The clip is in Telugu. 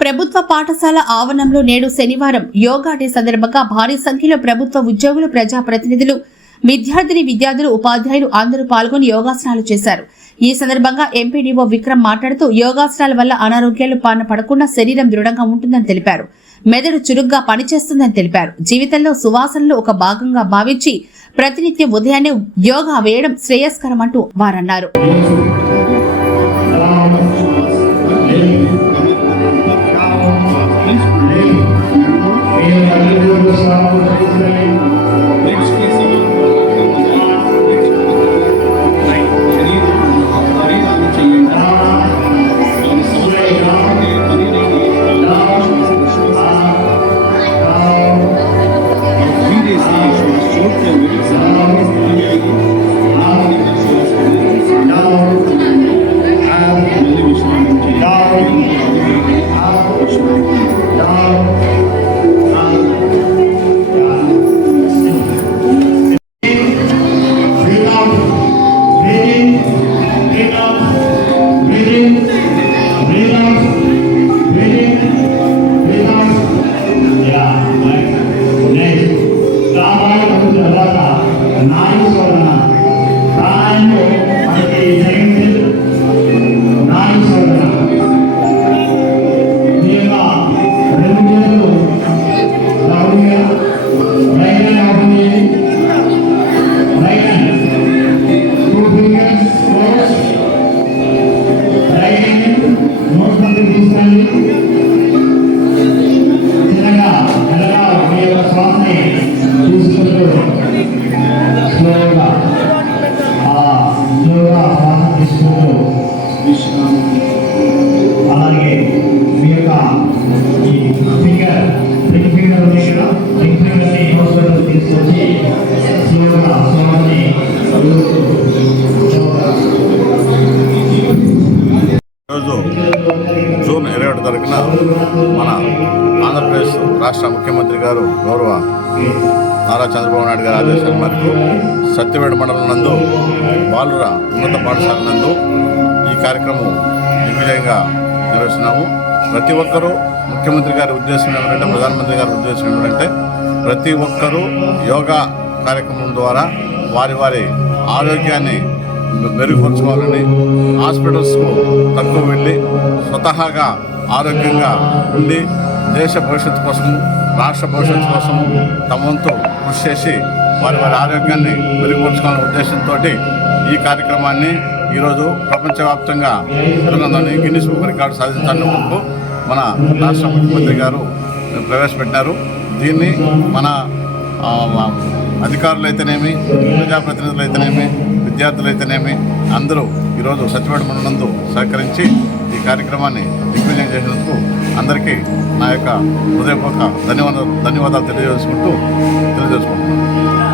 ప్రభుత్వ పాఠశాల ఆవరణంలో నేడు శనివారం యోగా డే సందర్భంగా భారీ సంఖ్యలో ప్రభుత్వ ఉద్యోగులు, ప్రజాప్రతినిధులు, విద్యార్థులు, ఉపాధ్యాయులు అందరూ పాల్గొని యోగాసనాలు చేశారు. ఈ సందర్భంగా ఎంపీడీఓ విక్రమ్ మాట్లాడుతూ యోగాసనాల వల్ల అనారోగ్యాలు పాన పడకుండా శరీరం దృఢంగా ఉంటుందని తెలిపారు. మెదడు చురుగ్గా పనిచేస్తుందని తెలిపారు. జీవితంలో సువాసనలు ఒక భాగంగా భావించి ప్రతినిత్యం ఉదయాన్నే యోగా వేయడం శ్రేయస్కరమంటూ వారన్నారు. అలాగే మీ యొక్క ఈ ఫింగర్ హాస్పిటల్ తీసుకొచ్చి స్లోగా స్వామిని ఈరోజు జూన్ 21 తారీఖున మన ఆంధ్రప్రదేశ్ రాష్ట్ర ముఖ్యమంత్రి గారు గౌరవ నారా చంద్రబాబు నాయుడు గారి ఆదేశాల మేరకు సత్యవేడు మండలం నందు బాలుర ఉన్నత పాఠశాల నందు ఈ కార్యక్రమం దిగ్విజయంగా నిర్వహిస్తున్నాము. ప్రతి ఒక్కరూ ముఖ్యమంత్రి గారి ఉద్దేశం ఏమిటంటే, ప్రధానమంత్రి గారి ఉద్దేశం ఏమిటంటే ప్రతి ఒక్కరూ యోగా కార్యక్రమం ద్వారా వారి వారి ఆరోగ్యాన్ని మెరుగుపరచుకోవాలని, హాస్పిటల్స్కు తక్కువ వెళ్ళి స్వతహాగా ఆరోగ్యంగా ఉండి దేశ భవిష్యత్తు కోసము, రాష్ట్ర భవిష్యత్తు కోసము తమ వంతు కృషి చేసి వారి వారి ఆరోగ్యాన్ని మెరుగుపరచుకోవాలనే ఉద్దేశంతో ఈ కార్యక్రమాన్ని ఈరోజు ప్రపంచవ్యాప్తంగా తెలంగాణలోని గిన్నిస్ బుక్ రికార్డు సాధించాలని మన రాష్ట్ర ముఖ్యమంత్రి గారు ప్రవేశపెట్టారు. దీన్ని మన అధికారులు అయితేనేమి, ప్రజాప్రతినిధులు అయితేనేమి, విద్యార్థులు అయితేనేమి అందరూ ఈరోజు సచివాలయం మండలందు సహకరించి ఈ కార్యక్రమాన్ని దిగ్విజయం చేసినందుకు అందరికీ నా యొక్క హృదయపూర్వక ధన్యవాదాలు తెలియజేసుకుంటున్నాను.